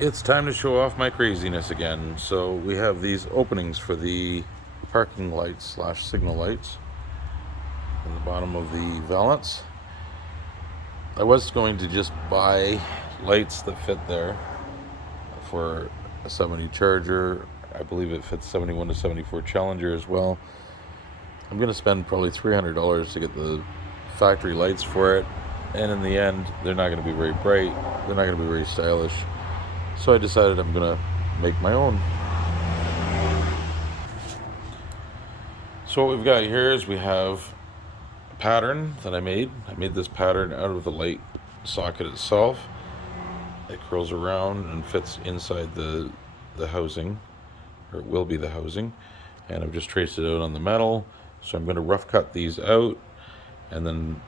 It's time to show off my craziness again. So we have these openings for the parking lights slash signal lights in the bottom of the valance. I was going to just buy lights that fit there for a 70 Charger. I believe it fits 71 to 74 Challenger as well. I'm going to spend probably $300 to get the factory lights for it, and in the end they're not going to be very bright, they're not going to be very stylish, so I decided I'm going to make my own. So what we've got here is we have a pattern that I made this pattern out of the light socket itself. It curls around and fits inside the housing, or it will be the housing, and I've just traced it out on the metal. So I'm going to rough cut these out and then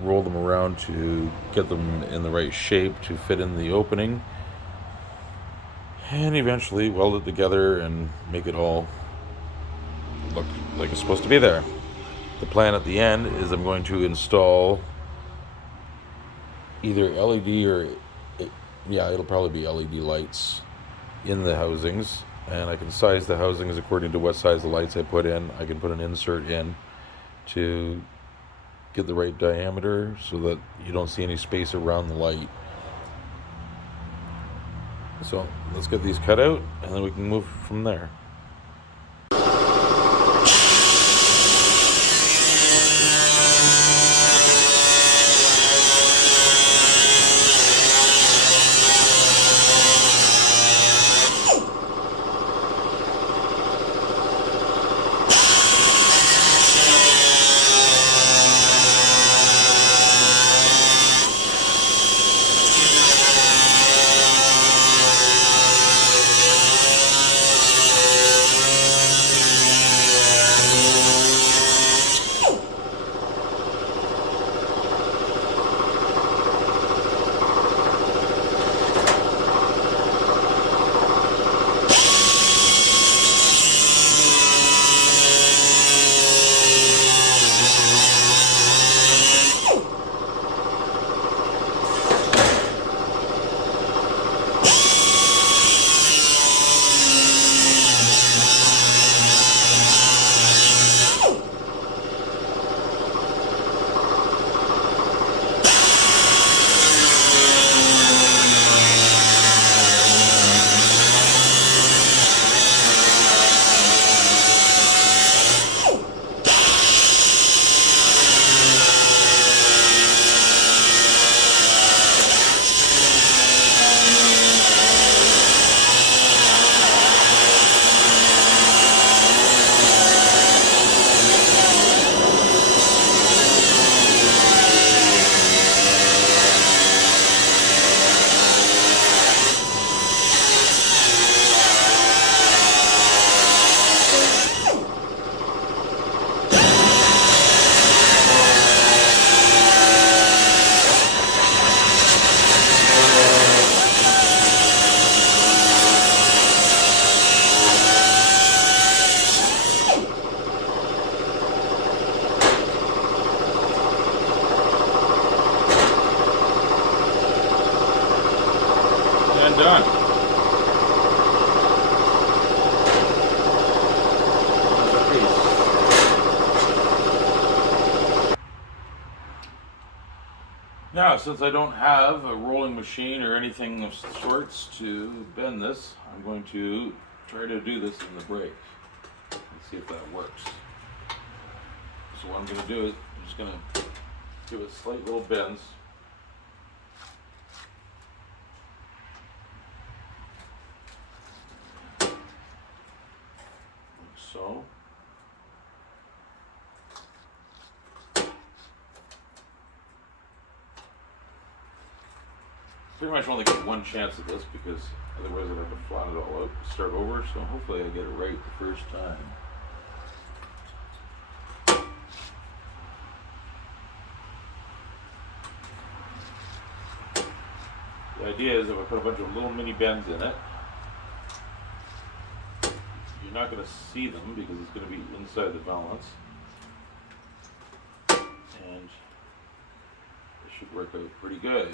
roll them around to get them in the right shape to fit in the opening, and eventually weld it together and make it all look like it's supposed to be there. The plan at the end is I'm going to install either LED or, it'll probably be LED lights in the housings, and I can size the housings according to what size the lights I put in. I can put an insert in to get the right diameter so that you don't see any space around the light. So let's get these cut out and then we can move from there. And done. Now, since I don't have a rolling machine or anything of sorts to bend this, I'm going to try to do this in the brake. Let's see if that works. So what I'm going to do is I'm just going to give it slight little bends. Like so. Pretty much only get one chance at this because otherwise I'd have to flatten it all out and start over, so hopefully I get it right the first time. The idea is if I put a bunch of little mini bends in it, you're not going to see them because it's going to be inside the valance, and it should work out pretty good.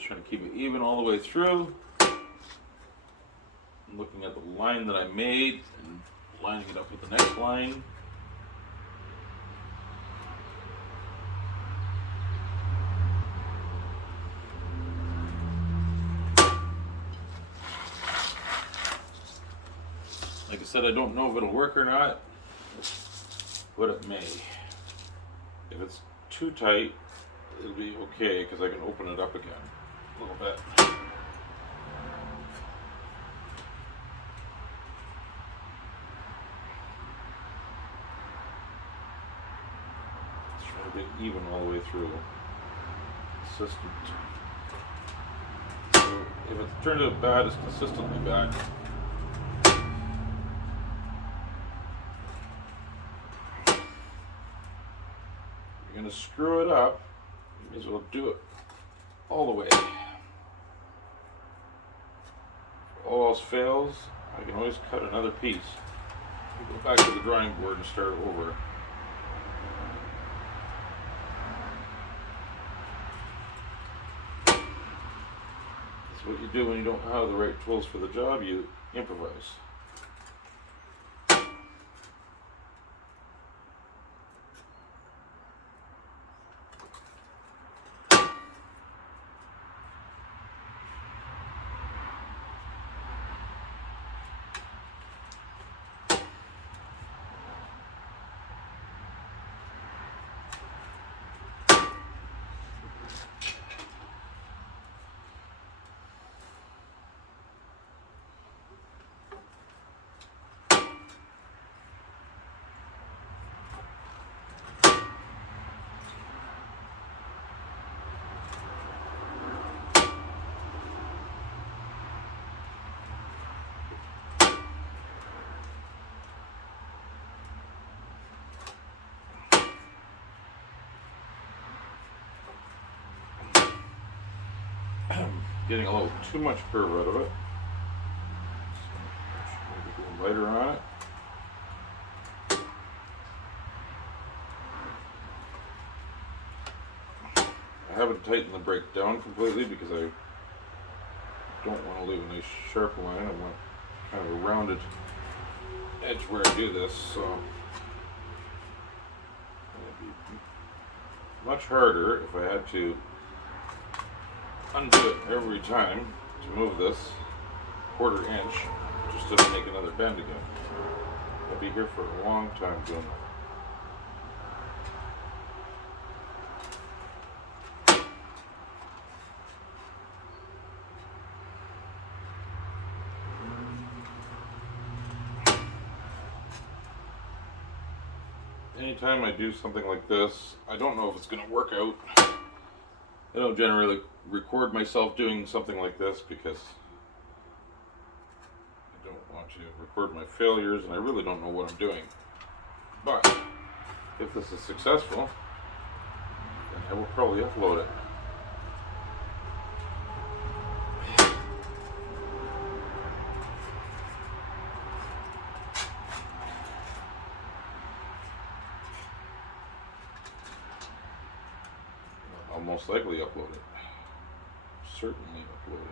Just trying to keep it even all the way through. I'm looking at the line that I made and lining it up with the next line. Like I said, I don't know if it'll work or not, but it may. If it's too tight, it'll be okay because I can open it up again a little bit. Just trying to get even all the way through. Consistent. So if it turns out bad, it's consistently bad. You're going to screw it up, you may as well do it all the way. If all else fails, I can always cut another piece. Go back to the drawing board and start over. That's what you do when you don't have the right tools for the job, you improvise. Getting a little too much curve out of it. Maybe go lighter on it. I haven't tightened the brake down completely because I don't want to leave a nice sharp line. I want kind of a rounded edge where I do this, so it'd be much harder if I had to undo it every time to move this quarter inch just to make another bend again. I'll be here for a long time doing that. Anytime I do something like this, I don't know if it's going to work out. I don't generally record myself doing something like this because I don't want to record my failures and I really don't know what I'm doing. But if this is successful, then I will probably upload it. I'll most likely upload it. Certainly upload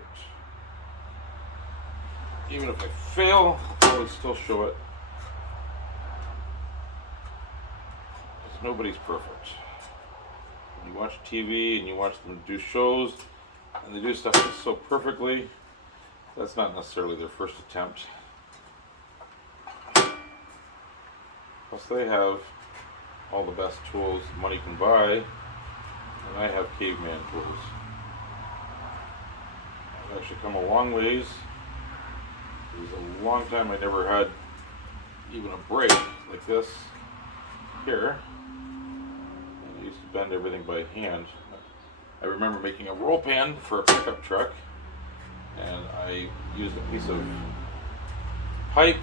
it. Even if I fail, I would still show it. Because nobody's perfect. When you watch TV and you watch them do shows and they do stuff so perfectly, that's not necessarily their first attempt. Plus they have all the best tools money can buy, and I have caveman tools. I've actually come a long ways. It was a long time I never had even a brake like this here. And I used to bend everything by hand. I remember making a roll pan for a pickup truck, and I used a piece of pipe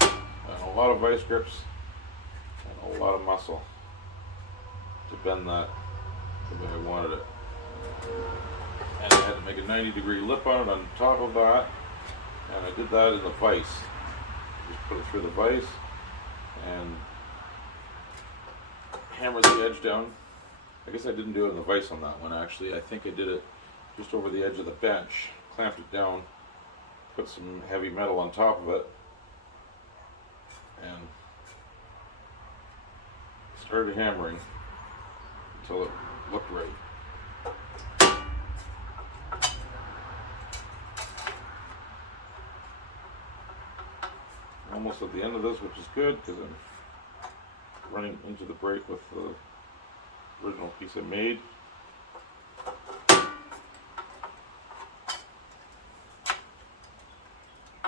and a lot of vice grips and a lot of muscle to bend that the way I wanted it. And I had to make a 90-degree lip on it on top of that, and I did that in the vise. Just put it through the vise and hammer the edge down. I guess I didn't do it in the vise on that one actually. I think I did it just over the edge of the bench, clamped it down, put some heavy metal on top of it, and started hammering until it looked right. Almost at the end of this, which is good because I'm running into the break with the original piece I made.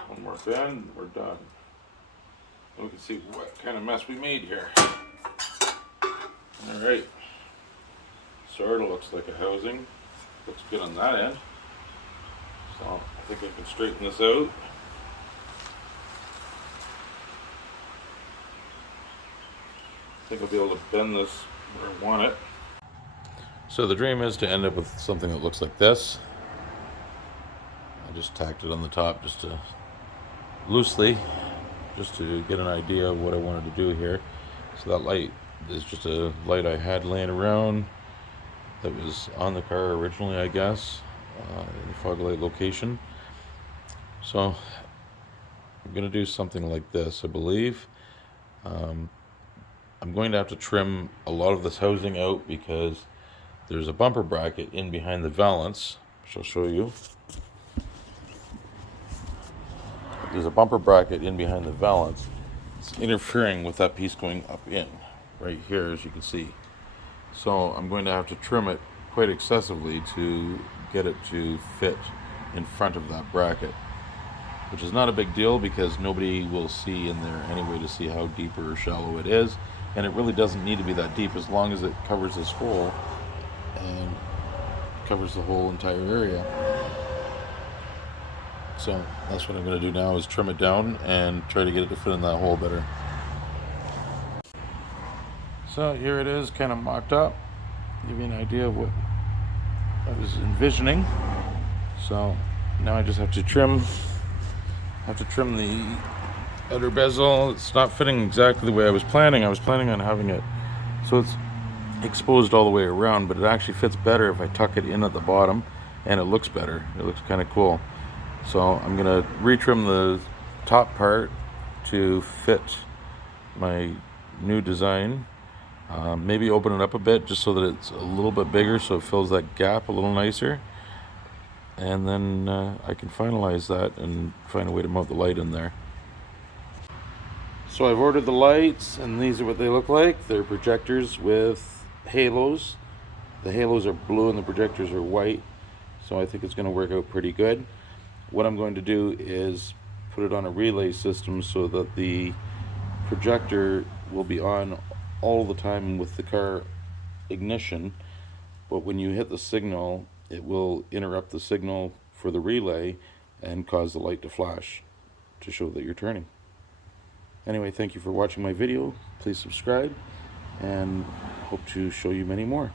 One more bend, we're done. And we can see what kind of mess we made here. Alright, sort of looks like a housing. Looks good on that end. So I think I can straighten this out. I think I'll be able to bend this where I want it. So the dream is to end up with something that looks like this. I just tacked it on the top just to loosely, just to get an idea of what I wanted to do here. So that light is just a light I had laying around that was on the car originally, I guess, in the fog light location. So I'm going to do something like this, I believe. I'm going to have to trim a lot of this housing out because there's a bumper bracket in behind the valance, which I'll show you. There's a bumper bracket in behind the valance. It's interfering with that piece going up in, right here, as you can see. So I'm going to have to trim it quite excessively to get it to fit in front of that bracket, which is not a big deal because nobody will see in there anyway to see how deep or shallow it is. And it really doesn't need to be that deep as long as it covers this hole and covers the whole entire area. So that's what I'm going to do now, is trim it down and try to get it to fit in that hole better. So here it is, kind of mocked up. Give you an idea of what I was envisioning. So now I just have to trim the outer bezel. It's not fitting exactly the way I was planning. I was planning on having it so it's exposed all the way around, but it actually fits better if I tuck it in at the bottom, and it looks better. It looks kind of cool. So I'm gonna retrim the top part to fit my new design. Maybe open it up a bit just so that it's a little bit bigger, so it fills that gap a little nicer. And then I can finalize that and find a way to mount the light in there. So I've ordered the lights, and these are what they look like. They're projectors with halos. The halos are blue and the projectors are white, so I think it's going to work out pretty good. What I'm going to do is put it on a relay system so that the projector will be on all the time with the car ignition, but when you hit the signal, it will interrupt the signal for the relay and cause the light to flash to show that you're turning. Anyway, thank you for watching my video. Please subscribe, and hope to show you many more.